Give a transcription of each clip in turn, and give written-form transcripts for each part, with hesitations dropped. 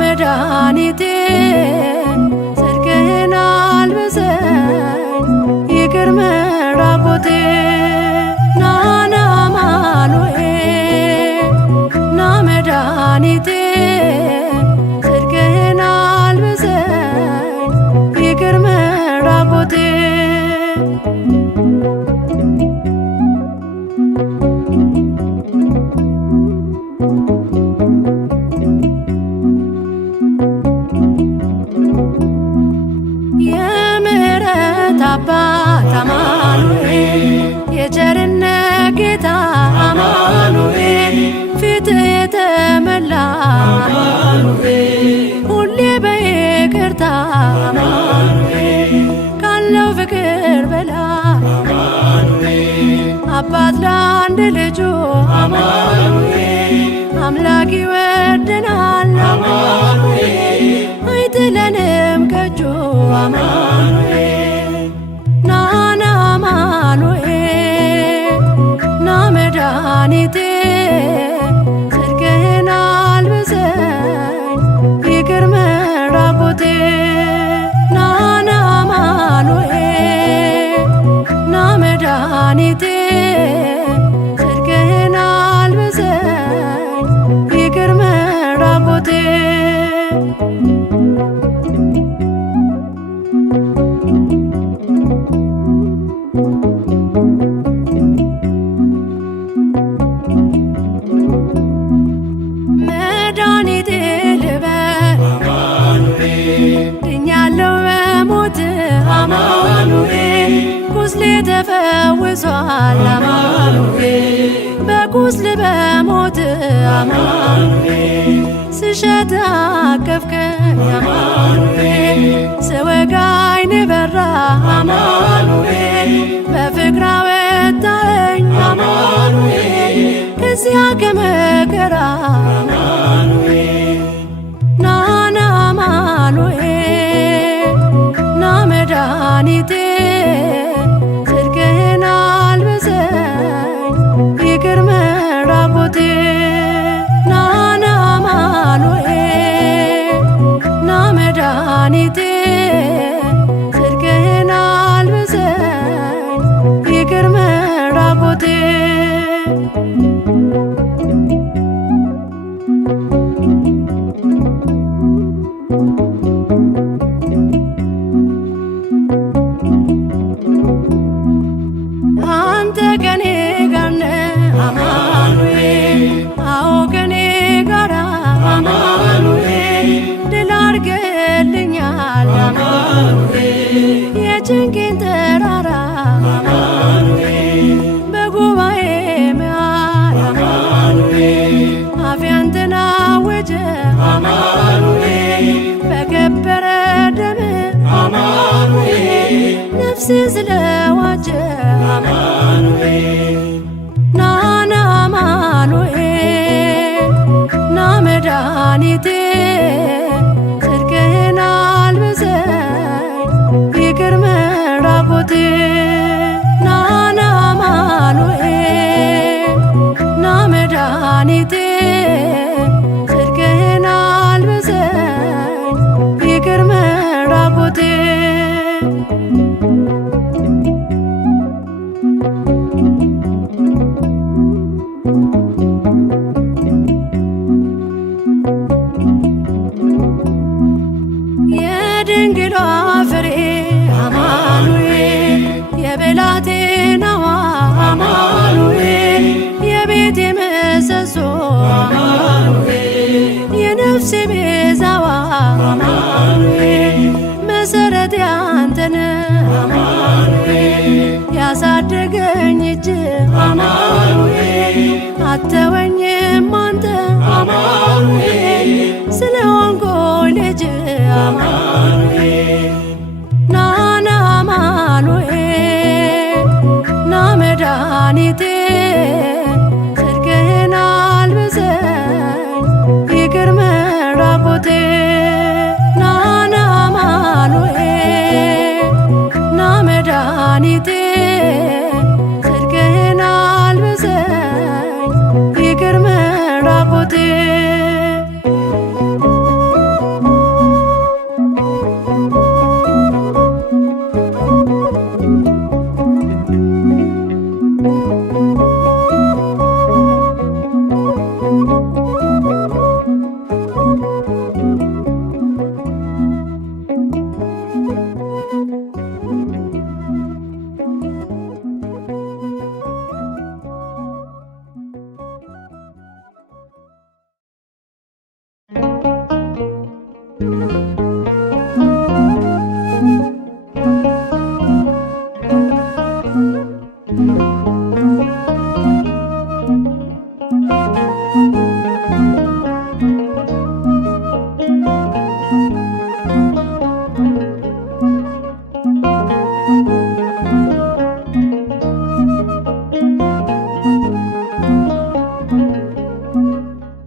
መድኃኒቴ ጽድቅህን አልብሰኝ ይቅር መራቆቴ ናና አማኑኤል ና መድኃኒቴ ጽድቅህን አልብሰኝ ይቅር መራቆቴ አባት አማኑኤል የቸርነት ጌታ አማኑኤል ፊት የተመላ አማኑኤል ሁሌ በይቅርታ አማኑኤል ካለው ፍቅር በላይ አማኑኤል አባት ለአንድ ልጁ አማኑኤል አምላክ ይወደናል አማኑኤል አይጥለንም ከእጁ አማኑኤል መድኃኒቴ ጽድቅህን አልብሰኝ ይቅር መራቆቴ ናና አማኑኤል ና መድኃኒቴ ጽድቅህን አልብሰኝ ይቅር መራቆቴ አማኑኤል ቁስሌ ተፈውሷል አማኑኤል በቁስል በሞት አማኑኤል ስሸት አቀፍከኝ አማኑኤል ስወጋ ዓይኔ በራ አማኑኤል በፍቅር አወጣኸኝ አማኑኤል ከዚያ ከመከራ አማኑኤል ናና አማኑኤል መድኃኒቴ ጽድቅህን አልብሰኝ ይቅር መራቆቴ ናና አማኑኤል ና መድኃኒቴ ጽድቅህን አልብሰኝ ይቅር መራቆቴ አንተ ከኔ ጋር ነህ አማኑኤል አዎ ከኔ ጋር አማኑኤል ድል አድርገህልኛል አማኑኤል የጭንቄን ተራራ አማኑኤል በጉባኤ መሃል አማኑኤል አፌ አንተን አወጀ አማኑኤል በከበረ ደምህ አማኑኤል ነፍሴ ስለዋጀ አማኑኤል ናና አማኑኤል ና መድኃኒቴ ጽድቅህን አልብሰኝ ይቅር መራቆቴ ናና አማኑኤል ና መድኃኒቴ ጽድቅህን አልብሰኝ ይቅር መራቆቴ የድንግሏ ፍሬ አማኑኤል የብላቴናዋ አማኑኤል የቤቴ ምሰሶ አማኑኤል የነፍሴ ቤዛዋ አማኑኤል መሰረቴ አንተነ አማኑኤል ያሳደገኝ እጅ አማኑኤል አተወኝም ሕይወቴ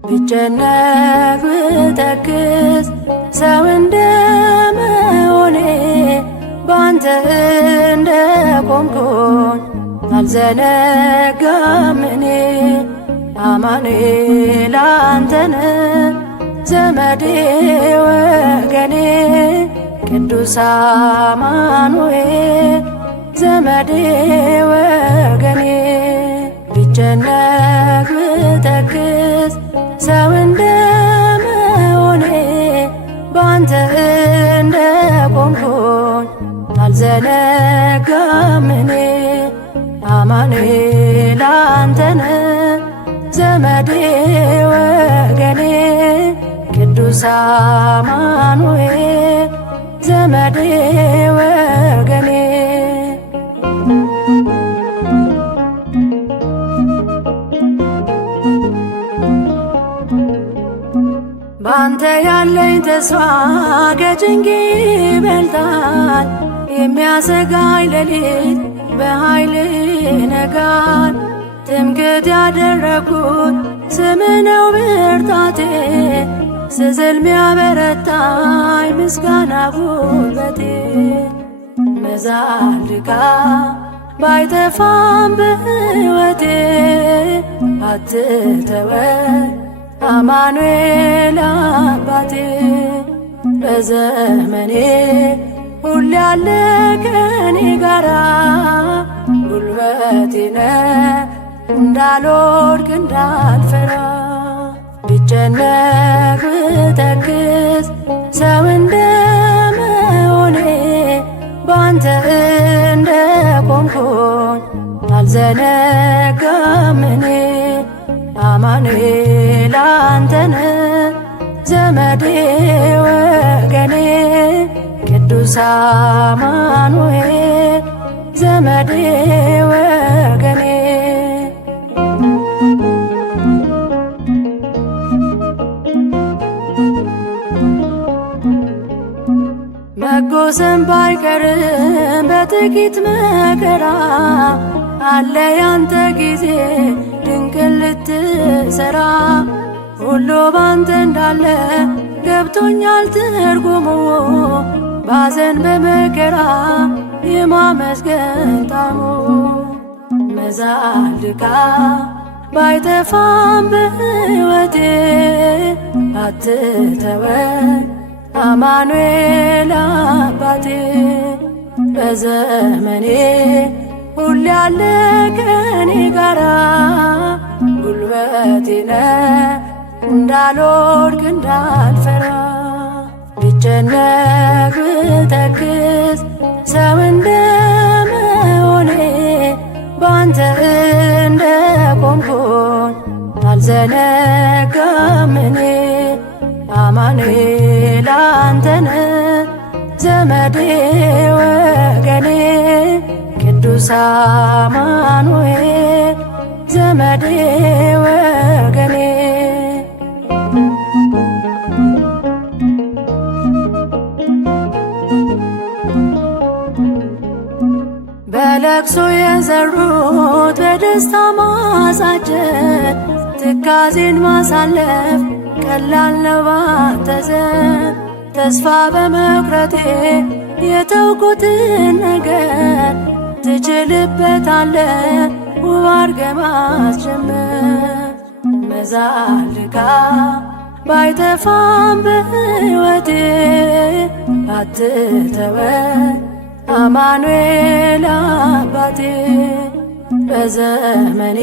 ብጨነቅ ብተክዝ ሰው እንደመሆኔ ባንተ እንደቆምኩኝ አልዘነጋም እኔ። አማኑኤል አንተነ ዘመዴ ወገኔ ቅዱስ አማኑኤል ዘመዴ ወገኔ ብጨነቅ ብተክዝ ሰው እንደመሆኔ ባንተ እንደቆምኩኝ አልዘነጋም እኔ። አማኑኤል አንተነ ዘመዴ ወገኔ ቅዱስ አማኑኤል ዘመዴ ወገኔ ባንተ ያለኝ ተስፋ ከጭንቅ ይበልጣል። የሚያሰጋኝ ሌሊት በኃይል ይነጋል። ትምክህት ያደረግኩት ስምህ ነው ብርታቴ፣ ስዝል ሚያበረታኝ ምስጋና ጉልበቴ። መዛል ድካም ባይጠፋም በሕይወቴ አትተወኝ አማኑኤል አባቴ። በዘመኔ ሁሌ ያለ ከኔ ጋራ ጉልበቴ ነህ እንዳልወድቅ እንዳልፈራ። ብጨነቅ ብተክዝ ሰው እንደመሆኔ ባንተ እንደቆምኩኝ አልዘነጋም እኔ። አማኑኤል አንተነ ዘመዴ ወገኔ ቅዱስ አማኑኤል ዘመዴ ወገኔ መጎሰም ባይቀርም በጥቂት መከራ አለ ያንተ ጊዜ ድንቅን ልትሰራ። ሁሉ ባንተ እንዳለ ገብቶኛል ትርጉሙ፣ ባዘን በመከራ የማመስገን ጣዕሙ። መዛል ድካም ባይጠፋም በሕይወቴ አትተወኝ አማኑኤል አባቴ። በዘመኔ ሁሌ ያለ ከኔ ጋራ ጉልበቴ ነህ እንዳልወድቅ እንዳልፈራ። ብጨነቅ ብተክዝ ሰው እንደመሆኔ ባንተ እንደቆምኩኝ አልዘነጋም እኔ። አማኑኤል አንተነ ዘመዴ ወገኔ ቅዱስ አማኑኤል ዘመዴ ወገኔ በለቅሶ የዘሩት በደስታ ማሳጨድ፣ ትካዜን ማሳለፍ ቀላል ነው ባንተ ዘንድ። ተስፋ በመቁረጤ የተውኩትን ነገር ትችልበታለህ ውብ አድርገህ ማስጀመር። መዛልካ ባይጠፋም በሕይወቴ አትተወን አማኑኤል አባቴ። በዘመኔ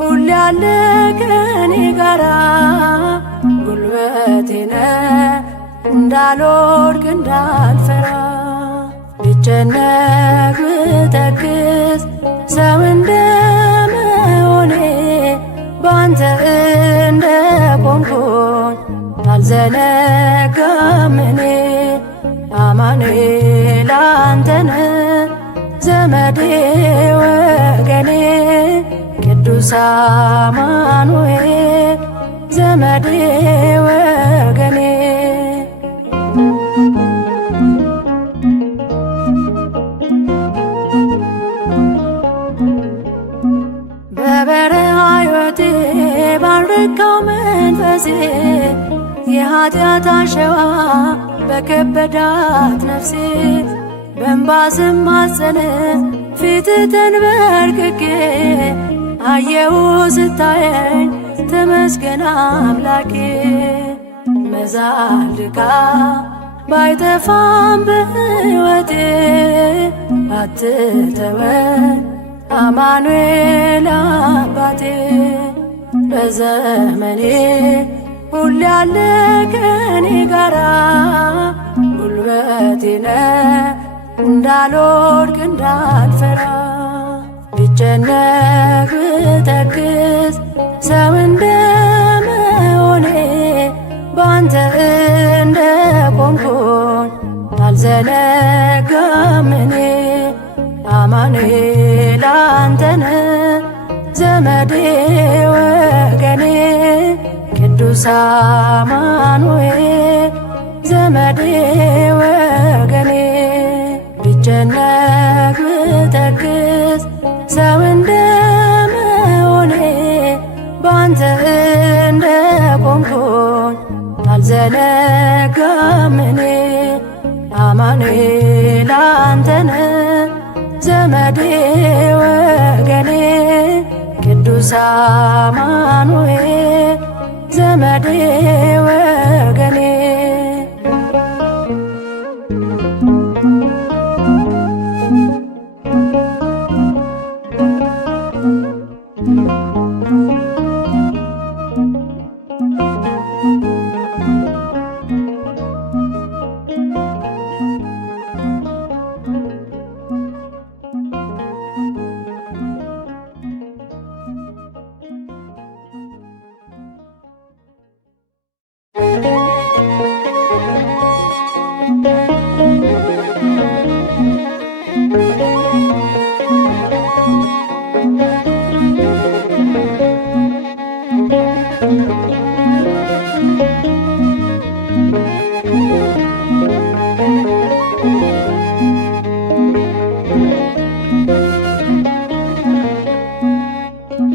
ሁሌ ያለ ከኔ ጋራ ጉልበቴ ነህ እንዳልወድቅ እንዳልፈራ። ብጨነቅ ብተክዝ ሰው እንደመሆኔ ባንተ እንደቆምኩኝ አልዘነጋም እኔ። አማኑኤል አንተነህ ዘመዴ ወገኔ ቅዱስ አማኑኤል ዘመዴ ወገኔ። በበረሃ ሕይወቴ ባልረካው መንፈሴ የኃጢአት አሸዋ በከበዳት ነፍሴ በእንባ ስማጸን ፊትህ ተንበርክኬ አየሁ ስታየኝ ተመስገን አምላኬ። መዛልካ ባይጠፋም በሕይወቴ አትተወን አማኑኤል አባቴ። በዘመኔ ሁሌ ያለ ከኔ ጋራ ጉልበቴ ነህ እንዳልወድቅ እንዳልፈራ። ብጨነቅ ብተክዝ ሰው እንደመሆኔ ባንተ እንደቆምኩኝ አልዘነጋም እኔ። አማኑኤል አንተነህ ዘመዴ ወገኔ ቅዱስ አማኑኤል ዘመዴ ወገኔ። ብጨነቅ ብተክዝ ሰው እንደመሆኔ ባንተ እንደቆምኩኝ አልዘነጋም እኔ። አማኑኤል አንተነህ ዘመዴ ወገኔ ቅዱስ አማኑኤል ዘመዴ ወገኔ።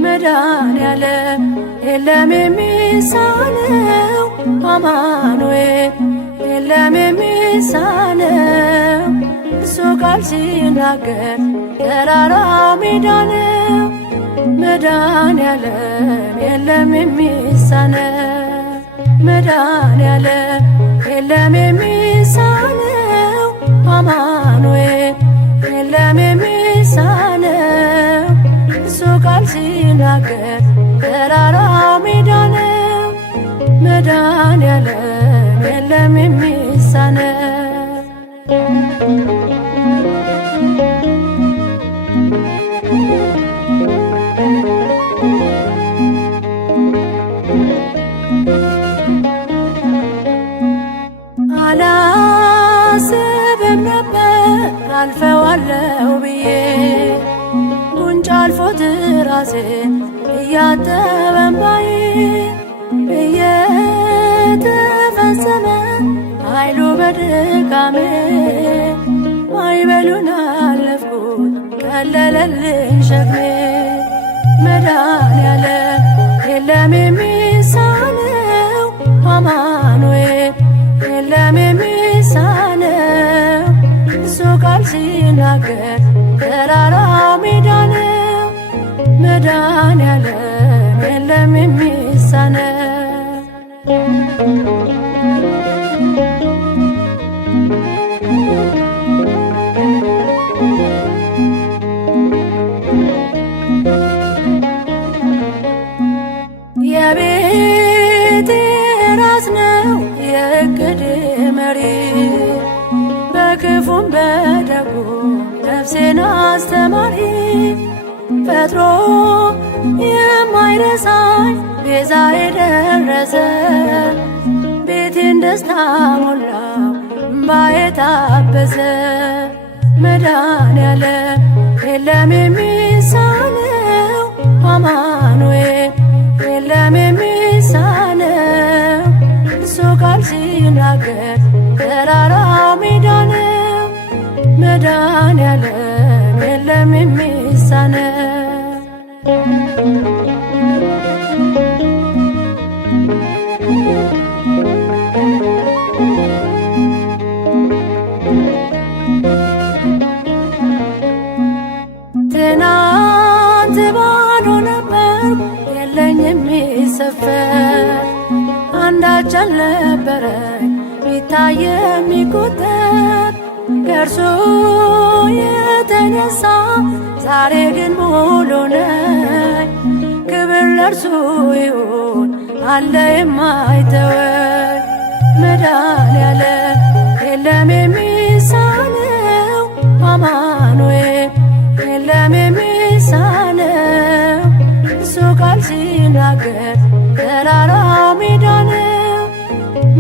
መድኃኔዓለም የለም የሚሳነው አማኑኤል የለም የሚሳነው። እሱ ቃል ሲናገር ተራራው ሜዳ ነው። መድኃኔዓለም የለም የሚሳነው መድኃኔዓለም የለም የሚሳነው አማኑኤል የለም የሚሳነው። እሱ ቃል ሲናገር ተራራው ሜዳ ነው። መድኃኔዓለም የለም የሚሳነው። አላስብም ነበር አልፈዋለሁ ብዬ ጉንጭ አልፎት ራሴን እያጠበ እንባዬ እየተፈጸመ ኃይሉ በድካሜ ማዕበሉን አለፍኩት ቀለለልኝ ሸክሜ። መድኃኔዓለም የለም የሚሳነው አማኑኤል የለም የሚሳነው። እሱ ቃል ሲናገር ተራራው ሜዳ ነው። መድኃኔዓለም የለም የሚሳነው። የቤቴ ራስ ነው የእቅድ መሪ በክፉም በደጉም ነፍሴን አስተማሪ ፈጥሮ የማይረሳኝ ቤዛ የደረሰ ቤቴን ደስታ ሞላው እምባዬ ታበሰ። መድኃኔዓለም የለም የሚሳነው አማኑኤል የለም የሚሳነው እሱ ቃል ሲናገር ተራራው ሜዳ ነው። መድኃኔዓለም የለም የሚሳነው ትናንት ባዶ ነበርኩ የለኝ የሚሰፈር አንዳች አልነበረኝ ቢታይ የሚቆጠር ከእርሱ የተነሳ ዛሬ ግን ሙሉ ነኝ። ክብር ለእርሱ ይሁን አለ የማይተወኝ። መድኃኔዓለም የለም የሚሳነው አማኑኤል የለም የሚሳነው እሱ ቃል ሲናገር ተራራው ሜዳ ነው።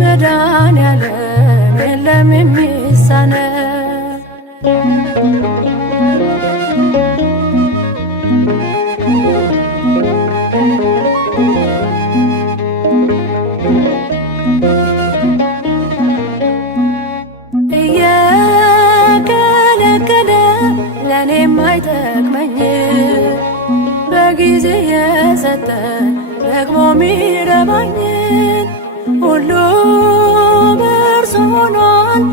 መድኃኔዓለም የለም የሚሳነው እየከለከለ ለእኔም አይጠቅመኝ በጊዜ የሰጠ ደግሞ ሚረባኝን ሁሉ በእርሱ ሆኗል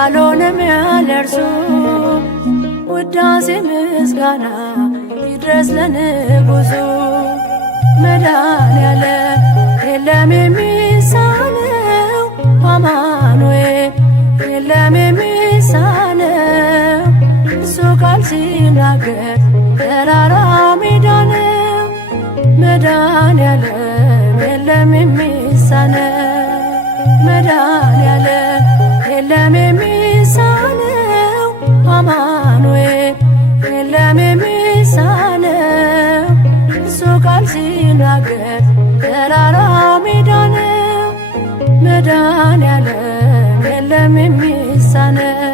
አልሆነም ያለ እርሱ። ውዳሴ ምስጋና ይድረስ ለንጉሡ። መድኃኔዓለም የለም የሚሳነው አማኑኤል የለም የሚሳነው እሱ ቃል ሲናገር ተራራው ሜዳ ነው። መድኃኔዓለም የለም የሚሳነው መድኃኔዓለም የለም የሚሳነው አማኑኤል የለም የሚሳነው እሱ ቃል ሲናገር ተራራው ሜዳ ነው። መድኃኔዓለም የለም የሚሳነው